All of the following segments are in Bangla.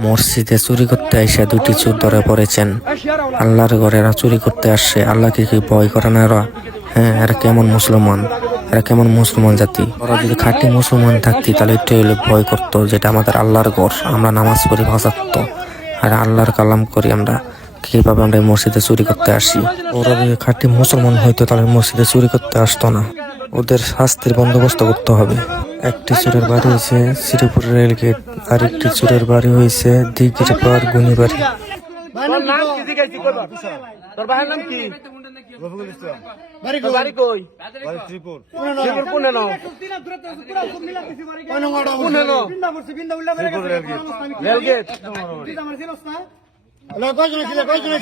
মসজিদে চুরি করতে এসে দুটি চোর ধরে পড়েছেন। আল্লাহর ঘরে এরা চুরি করতে আসছে। আল্লাহকে কি ভয় করে না এরা? হ্যাঁ এরা কেমন মুসলমান? এরা কেমন মুসলমান জাতি? ওরা যদি খাঁটি মুসলমান থাকতি, তাহলে একটু হলে ভয় করতো যেটা আমাদের আল্লাহর ঘর। আমরা নামাজ পড়ি ভাষাত্ত আর আল্লাহর কালাম করি আমরা। কীভাবে আমরা এই মসজিদে চুরি করতে আসি? ওরা যদি খাঁটি মুসলমান হইতো, তাহলে মসজিদে চুরি করতে আসতো না। ওদের শাস্তির বন্দোবস্ত করতে হবে। একটি চোরের বাড়ি হয়েছে শ্রীপুর রেলগেট আর একটি চোরের বাড়ি হয়েছে দিঘির পার গুনিবাড়ি। কয়জন ছিল কয়জন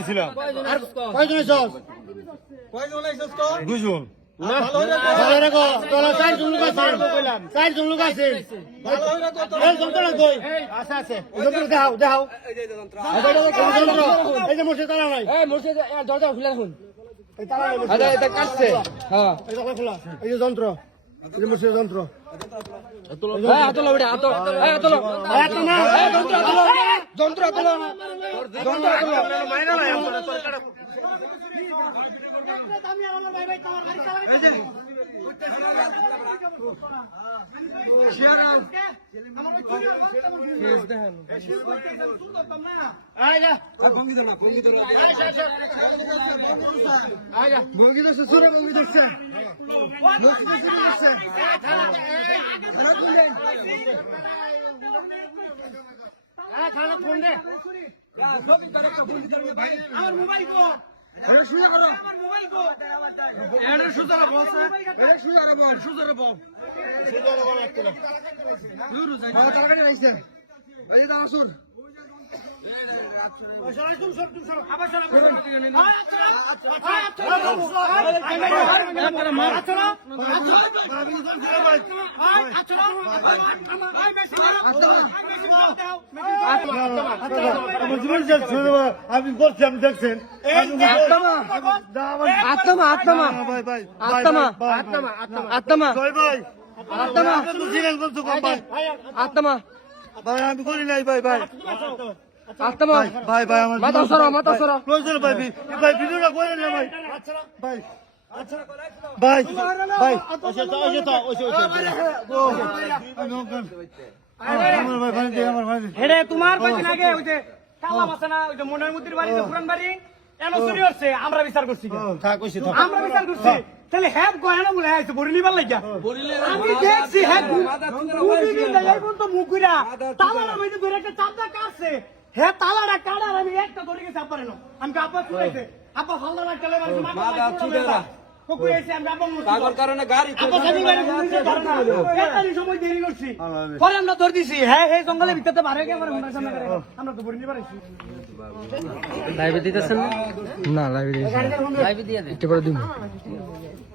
ছিল দুজন ভালো রাখো তোলা চার জন লোক আছে। চার জন লোক আছে। এই যন্ত্র কই আছে আছে যন্ত্র দেখাও দেখাও। যন্ত্র। এই যে মসজিদ তালা নাই। মুর্শিদ দরজা খুলে রাখুন। আচ্ছা হ্যাঁ। যন্ত্র। এই যে মসজিদ যন্ত্র। এই হাতলো বেটা হাতলো এই হাতলো একটা না এই যন্ত্র হাতলো যন্ত্র হাতলো বল। হাতলো মাইনা নাই তোর কাটা ভঙ্গি আপনি বলছি আপনি দেখছেন আত্মা। আত্মা আত্মা। আত্মা আত্মা। ভাই আত্মা। আত্মা। ভাই আমি করি নাই ভাই ভাই ভাই ভাই আমার মাথা সরা মাথা সরা ভাই ভাই ভিডিওটা করে না ভাই ভাই ভাই ভাই ওসে তো ওসে তো ওসে ওসে আমার ভাই ভাই আমার ভাই হেরে তোমার কয়দিন আগে ওই যে কালা মাছ না ওই যে মনের মুদির বাড়ি পুরান বাড়ি এনো চুরি হচ্ছে আমরা বিচার করছি আমরা বিচার করছি তাহলে হ্যাঁ গয়না বলে আইছে বড়ি নিবার লাগিয়া আমি দেখছি হ্যাঁ তো মুকুরা ধরে একটা চাপটা কাটছে হ্যাঁ তালাটা কাটার আমি একটা ধরে গেছি আব্বার এনো আমি আব্বা চুরাইছে আব্বা হালদার একটা লেবার মাথা ধরে না। একটা সময় দেরি করছি। পরে আমরা ধরে দিছি। হ্যাঁ এই জঙ্গলের ভিতরে বারে কে আমার হুন্ডার সামনে করে আমরা তো বড়ি নিবার আইছি লাইভে না? লাইভে দিয়ে একটু করে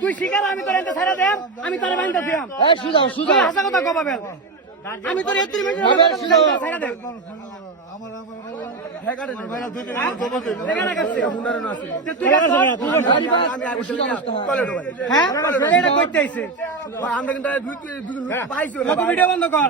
তুই শিকার আমি তোর এনতে ছাড়া দেম আমি তোর বাইন্দা দিয়াম হাসা কথা কবাবেল আমি তোর এত্রি মিনিট সারা দেম আমার হ্যাঁ কিন্তু ভিডিও বন্ধ কর।